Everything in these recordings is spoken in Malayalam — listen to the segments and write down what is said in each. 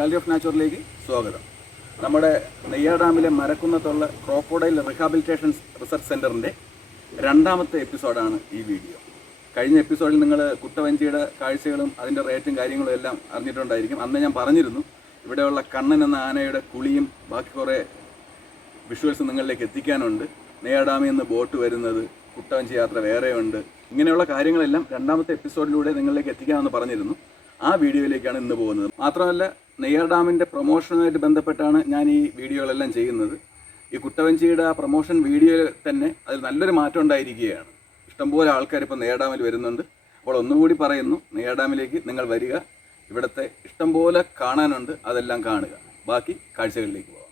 ഗാലറി ഓഫ് നാച്ചുറലിലേക്ക് സ്വാഗതം. നമ്മുടെ നെയ്യാർ ഡാമിലെ മരക്കുന്നത്തുള്ള ക്രോക്കോഡൈൽ റിഹാബിലിറ്റേഷൻ റിസർച്ച് സെന്ററിന്റെ രണ്ടാമത്തെ എപ്പിസോഡാണ് ഈ വീഡിയോ കഴിഞ്ഞ എപ്പിസോഡിൽ നിങ്ങൾ കുട്ടവഞ്ചിയുടെ കാഴ്ചകളും അതിന്റെ റേറ്റും കാര്യങ്ങളും എല്ലാം അറിഞ്ഞിട്ടുണ്ടായിരിക്കും. അന്ന് ഞാൻ പറഞ്ഞിരുന്നു ഇവിടെയുള്ള കണ്ണൻ എന്ന ആനയുടെ കുളിയും ബാക്കി കുറേ വിഷ്വൽസ് നിങ്ങളിലേക്ക് എത്തിക്കാനുണ്ട്. നെയ്യാർ ഡാമിൽ നിന്ന് ബോട്ട് വരുന്നത് കുട്ടവഞ്ചി യാത്ര വേറെയുണ്ട്. ഇങ്ങനെയുള്ള കാര്യങ്ങളെല്ലാം രണ്ടാമത്തെ എപ്പിസോഡിലൂടെ നിങ്ങളിലേക്ക് എത്തിക്കാമെന്ന് പറഞ്ഞിരുന്നു. ആ വീഡിയോയിലേക്കാണ് ഇന്ന് പോകുന്നത്. മാത്രമല്ല നെയ്യാർ ഡാമിന്റെ പ്രൊമോഷനുമായിട്ട് ബന്ധപ്പെട്ടാണ് ഞാൻ ഈ വീഡിയോകളെല്ലാം ചെയ്യുന്നത്. ഈ കുട്ടവഞ്ചിയുടെ ആ പ്രൊമോഷൻ വീഡിയോയിൽ തന്നെ അതിൽ നല്ലൊരു മാറ്റം ഉണ്ടായിരിക്കുകയാണ്. ഇഷ്ടംപോലെ ആൾക്കാർ ഇപ്പോൾ നെയ്യാർ ഡാമിൽ വരുന്നുണ്ട്. അപ്പോൾ ഒന്നുകൂടി പറയുന്നു നെയ്യാർ ഡാമിലേക്ക് നിങ്ങൾ വരിക. ഇവിടുത്തെ ഇഷ്ടംപോലെ കാണാനുണ്ട് അതെല്ലാം കാണുക. ബാക്കി കാഴ്ചകളിലേക്ക് പോകാം.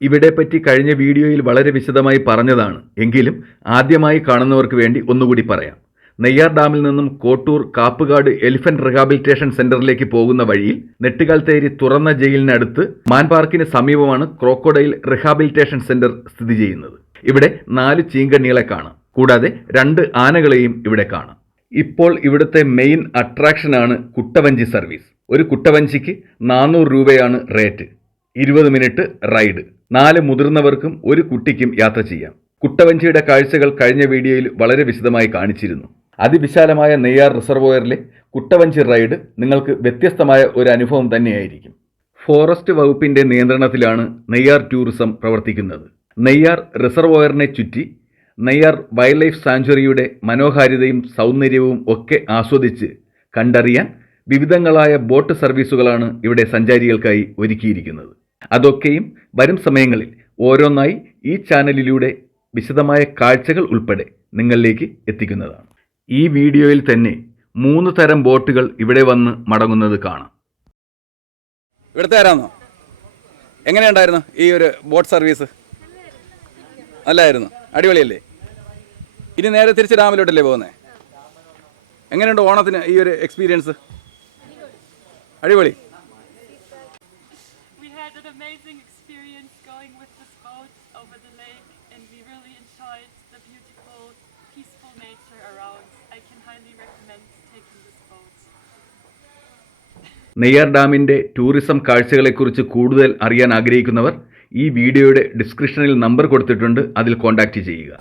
ഇവിടെ പറ്റി കഴിഞ്ഞ വീഡിയോയിൽ വളരെ വിശദമായി പറഞ്ഞതാണ്. എങ്കിലും ആദ്യമായി കാണുന്നവർക്ക് വേണ്ടി ഒന്നുകൂടി പറയാം. നെയ്യാർ ഡാമിൽ നിന്നും കോട്ടൂർ കാപ്പുകാട് എലിഫന്റ് റിഹാബിലിറ്റേഷൻ സെന്ററിലേക്ക് പോകുന്ന വഴിയിൽ നെട്ടുകാൽത്തേരി തുറന്ന ജയിലിനടുത്ത് മാൻപാർക്കിന് സമീപമാണ് ക്രോക്കോഡൈൽ റിഹാബിലിറ്റേഷൻ സെന്റർ സ്ഥിതി ചെയ്യുന്നത്. ഇവിടെ നാല് ചീങ്കണ്ണികളെ കാണാം. കൂടാതെ രണ്ട് ആനകളെയും ഇവിടെ കാണാം. ഇപ്പോൾ ഇവിടുത്തെ മെയിൻ അട്രാക്ഷനാണ് കുട്ടവഞ്ചി സർവീസ്. ഒരു കുട്ടവഞ്ചിക്ക് നാനൂറ് രൂപയാണ് റേറ്റ്. ഇരുപത് മിനിറ്റ് റൈഡ്. നാല് മുതിർന്നവർക്കും ഒരു കുട്ടിക്കും യാത്ര ചെയ്യാം. കുട്ടവഞ്ചിയുടെ കാഴ്ചകൾ കഴിഞ്ഞ വീഡിയോയിൽ വളരെ വിശദമായി കാണിച്ചിരുന്നു. അതിവിശാലമായ നെയ്യാർ റിസർവോയറിലെ കുട്ടവഞ്ചി റൈഡ് നിങ്ങൾക്ക് വ്യത്യസ്തമായ ഒരു അനുഭവം തന്നെയായിരിക്കും. ഫോറസ്റ്റ് വകുപ്പിന്റെ നിയന്ത്രണത്തിലാണ് നെയ്യാർ ടൂറിസം പ്രവർത്തിക്കുന്നത്. നെയ്യാർ റിസർവോയറിനെ ചുറ്റി നെയ്യാർ വൈൽഡ് ലൈഫ് സാങ്ച്വറിയുടെ മനോഹാരിതയും സൗന്ദര്യവും ഒക്കെ ആസ്വദിച്ച് കണ്ടറിയാൻ വിവിധങ്ങളായ ബോട്ട് സർവീസുകളാണ് ഇവിടെ സഞ്ചാരികൾക്കായി ഒരുക്കിയിരിക്കുന്നത്. അതൊക്കെയും വരും സമയങ്ങളിൽ ഓരോന്നായി ഈ ചാനലിലൂടെ വിശദമായ കാഴ്ചകൾ ഉൾപ്പെടെ നിങ്ങളിലേക്ക് എത്തിക്കുന്നതാണ്. ഈ വീഡിയോയിൽ തന്നെ മൂന്ന് തരം ബോട്ടുകൾ ഇവിടെ വന്ന് മടങ്ങുന്നത് കാണാം. ഇവിടുത്തെ ആരാന്നോ? എങ്ങനെയുണ്ടായിരുന്നു ഈ ഒരു ബോട്ട് സർവീസ്? നല്ലായിരുന്നു. അടിപൊളിയല്ലേ? ഇനി നേരെ തിരിച്ച് ഡാമിലോട്ടല്ലേ പോകുന്നത് എങ്ങനെയുണ്ട് ഓണത്തിന് ഈ ഒരു എക്സ്പീരിയൻസ് അടിപൊളി. We had an amazing experience going with this boat over the lake, and we really enjoyed the beautiful, peaceful nature around. I can highly recommend taking this boat. Neyyar ഡാമിന്റെ ടൂറിസം കാഴ്ചകളെക്കുറിച്ച് കൂടുതൽ അറിയാൻ ആഗ്രഹിക്കുന്നവർ ഈ വീഡിയോയുടെ ഡിസ്ക്രിപ്ഷനിൽ നമ്പർ കൊടുത്തിട്ടുണ്ട് അതിൽ കോൺടാക്റ്റ് ചെയ്യുക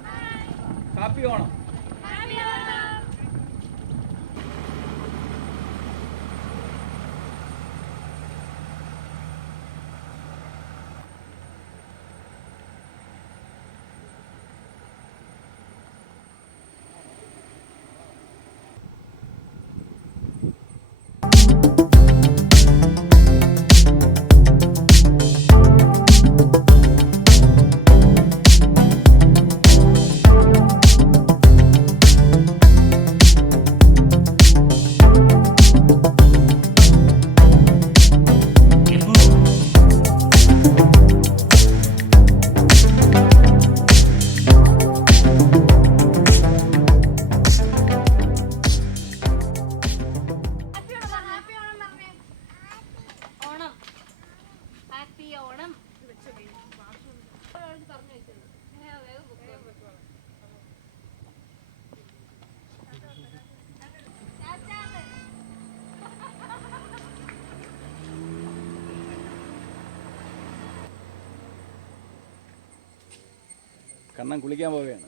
ഓണം കണ്ണൻ കുളിക്കാൻ പോവുകയാണ്.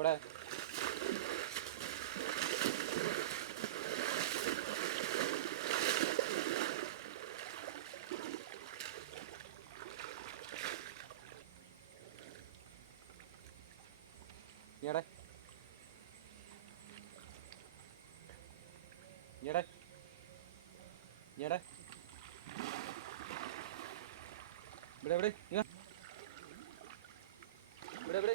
അവിടെ. ഇങ്ങടെ ഇങ്ങടെ ഇങ്ങടെ ഇവിടെ ഇവിടെ ഇവിടെ ഇവിടെ.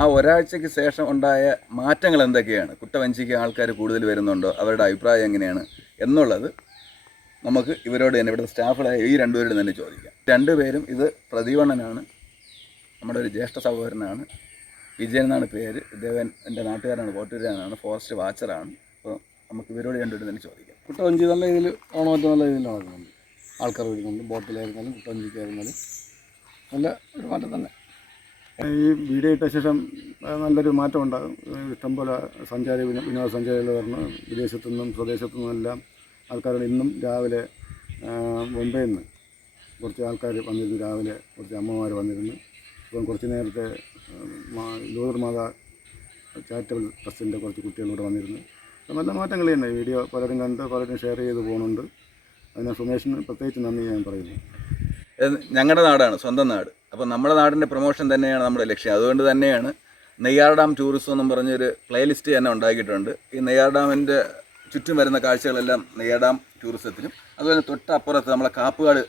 ആ ഒരാഴ്ചയ്ക്ക് ശേഷം ഉണ്ടായ മാറ്റങ്ങൾ എന്തൊക്കെയാണ്? കുട്ടവഞ്ചിക്ക് ആൾക്കാർ കൂടുതൽ വരുന്നുണ്ടോ? അവരുടെ അഭിപ്രായം എങ്ങനെയാണ്? എന്നുള്ളത് നമുക്ക് ഇവരോട് തന്നെ ഇവിടുത്തെ സ്റ്റാഫുകളായ ഈ രണ്ടുപേരോട് തന്നെ ചോദിക്കാം. രണ്ടുപേരും ഇത് പ്രദീപണ്ണനാണ്. നമ്മുടെ ഒരു ജ്യേഷ്ഠ സഹോദരനാണ്. വിജയൻ എന്നാണ് പേര്. ഇദ്ദേഹം എന്റെ നാട്ടുകാരാണ് കോട്ടൂരാനാണ് ഫോറസ്റ്റ് വാച്ചറാണ്. അപ്പോൾ നമുക്ക് ഇവരോട് രണ്ടുപേരും തന്നെ ചോദിക്കാം. കുട്ടവഞ്ചി നല്ല രീതിയിൽ ഓണമറ്റം നല്ല രീതിയിൽ നടക്കുന്നുണ്ട്? ആൾക്കാർ വരുന്നുണ്ട് ബോട്ടിലായിരുന്നാലും കുട്ടവഞ്ചിക്കായിരുന്നാലും നല്ല ഒരു മാറ്റം തന്നെ. ഈ വീഡിയോ ഇട്ട ശേഷം നല്ലൊരു മാറ്റം ഉണ്ടാകും. ഇഷ്ടംപോലെ സഞ്ചാരി വിനോ- വിനോദസഞ്ചാരികൾ വരണം വിദേശത്തു നിന്നും സ്വദേശത്തു നിന്നും എല്ലാം ആൾക്കാരുടെ ഇന്നും രാവിലെ മുംബൈയിൽ നിന്ന് കുറച്ച് ആൾക്കാർ വന്നിരുന്നു. രാവിലെ കുറച്ച് അമ്മമാർ വന്നിരുന്നു. ഇപ്പം കുറച്ച് നേരത്തെ ആ, മാ- ലൂതർ ചാരിറ്റബിൾ ട്രസ്റ്റിന്റെ കുറച്ച് കുട്ടികളൂടെ വന്നിരുന്നു. നല്ല മാറ്റങ്ങൾ തന്നെ. വീഡിയോ പലരും കണ്ട് പലരും ഷെയർ ചെയ്ത് പോകുന്നുണ്ട്. അതിന് സുമേഷിന് പ്രത്യേകിച്ച് നന്ദി ഞാൻ പറയുന്നു. ഞങ്ങളുടെ നാടാണ് സ്വന്തം നാട്. അപ്പോൾ നമ്മുടെ നാടിന്റെ പ്രൊമോഷൻ തന്നെയാണ് നമ്മുടെ ലക്ഷ്യം. അതുകൊണ്ട് തന്നെയാണ് നെയ്യാർ ഡാം ടൂറിസം എന്നും പറഞ്ഞൊരു പ്ലേലിസ്റ്റ് തന്നെ ഉണ്ടാക്കിയിട്ടുണ്ട്. ഈ നെയ്യാർ ഡാമിന്റെ ചുറ്റും വരുന്ന കാഴ്ചകളെല്ലാം നെയ്യാർ ഡാം ടൂറിസത്തിനും അതുപോലെ തൊട്ടപ്പുറത്ത് നമ്മളെ കാപ്പുകാട്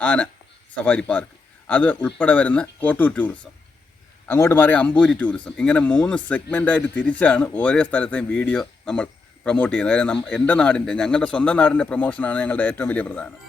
ആന സഫാരി പാർക്ക് അത് ഉൾപ്പെടെ വരുന്ന കോട്ടൂർ ടൂറിസം അങ്ങോട്ട് മാറി അമ്പൂരി ടൂറിസം ഇങ്ങനെ മൂന്ന് സെഗ്മെന്റായിട്ട് തിരിച്ചാണ് ഓരോ സ്ഥലത്തെയും വീഡിയോ നമ്മൾ പ്രൊമോട്ട് ചെയ്യുന്നത്. കാര്യം എന്റെ നാടിന്റെ ഞങ്ങളുടെ സ്വന്തം നാടിന്റെ പ്രൊമോഷനാണ് ഞങ്ങളുടെ ഏറ്റവും വലിയ പ്രധാനം.